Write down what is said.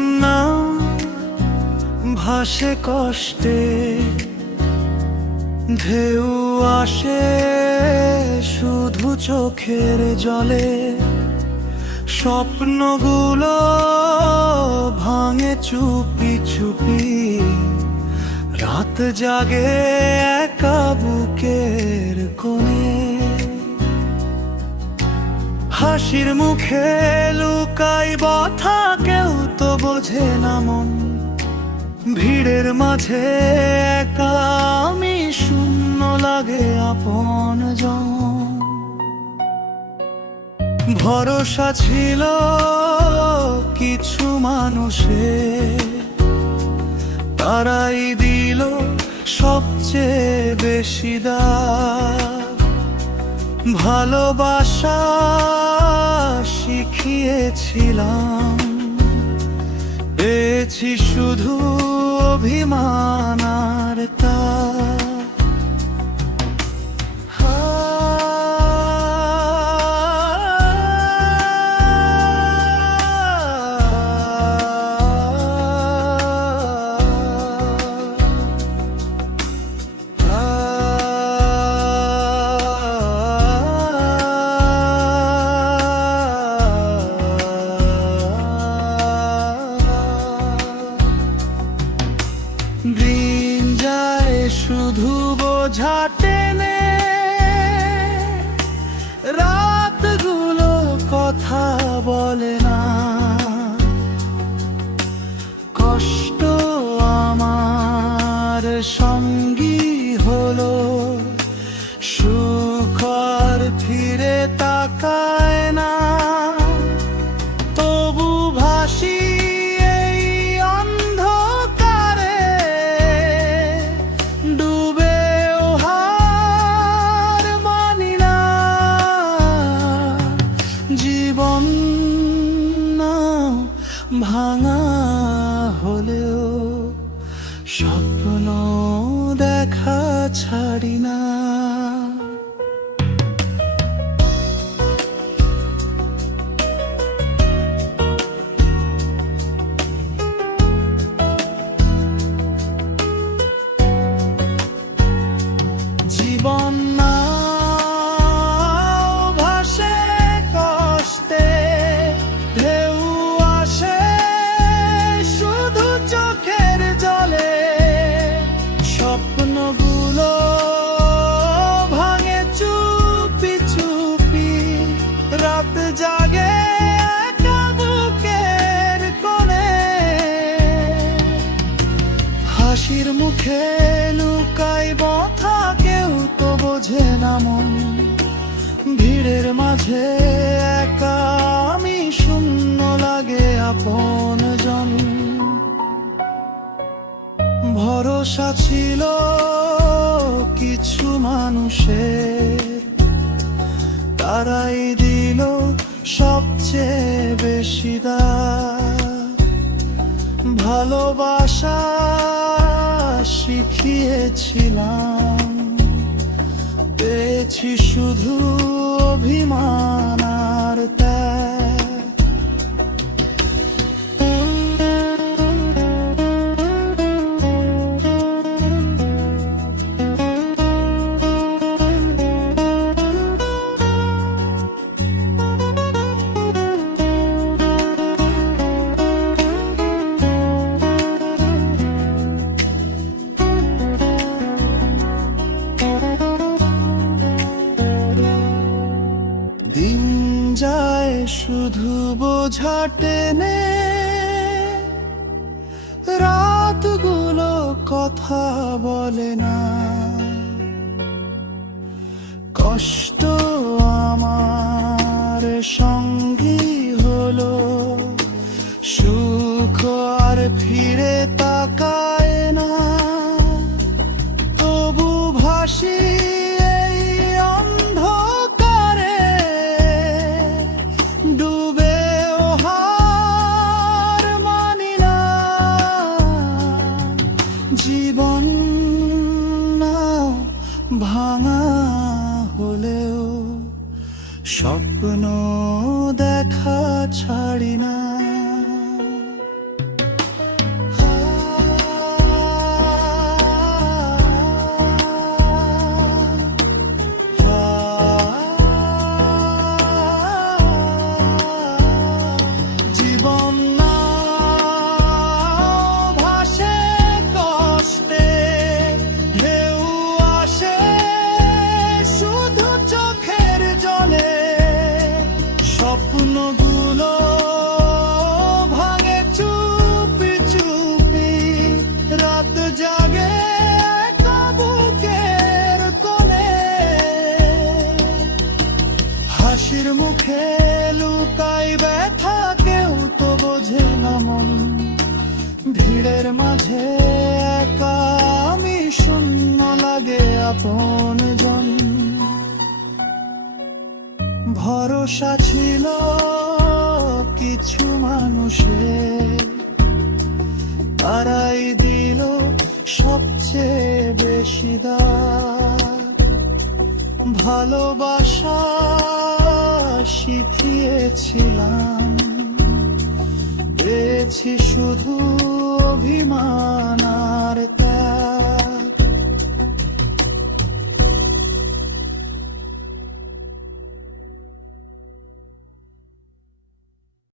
কন্যা ভাসে কষ্টে ঢেউ আসে শুধু চোখের জলে। স্বপ্নগুলো ভাঙে চুপি চুপি। রাত জাগে একা বুকের কোণে। হাসির মুখে লুকাই ব্যথা কেউ তো বোঝে না মন। ভিড়ের মাঝে আমি শূন্য লাগে আপন ভরসা ছিল কিছু মানুষের তারাই দিল সবচেয়ে বেশি দাম ভালোবাসা শিখিয়েছিলাম। পেয়েছি শুধু অভিমান আর দিন যায় শুধু বোঝা টেনে। রাতগুলো কথা বলে না। কষ্ট আমার ভাঙা হলেও স্বপ্ন দেখা ছাড়ি না। জীবন হাসির মুখে লুকাই বথা কেউ তো বোঝে না মন। ভিড়ের মাঝে একা আমি শূন্য লাগে আপন জন। ভরসা ছিল কিছু মানুষের। তারাই দিল সবচেয়ে বেশি দাম ভালোবাসা শিখিয়েছিলাম পেয়েছি শুধু অভিমান। শুধু বোঝা টেনে রাতগুলো কথা বলে না। কষ্ট আমার সঙ্গী ছাড়ি ফুলের মাঝে আমি শূন্য লাগে আপন জন। ভরসা ছিল কিছু মানুষের। তারাই দিল সবচেয়ে বেশি দাগ। ভালোবাসা শিখিয়েছিলাম পেয়েছি শুধু অভিমান আর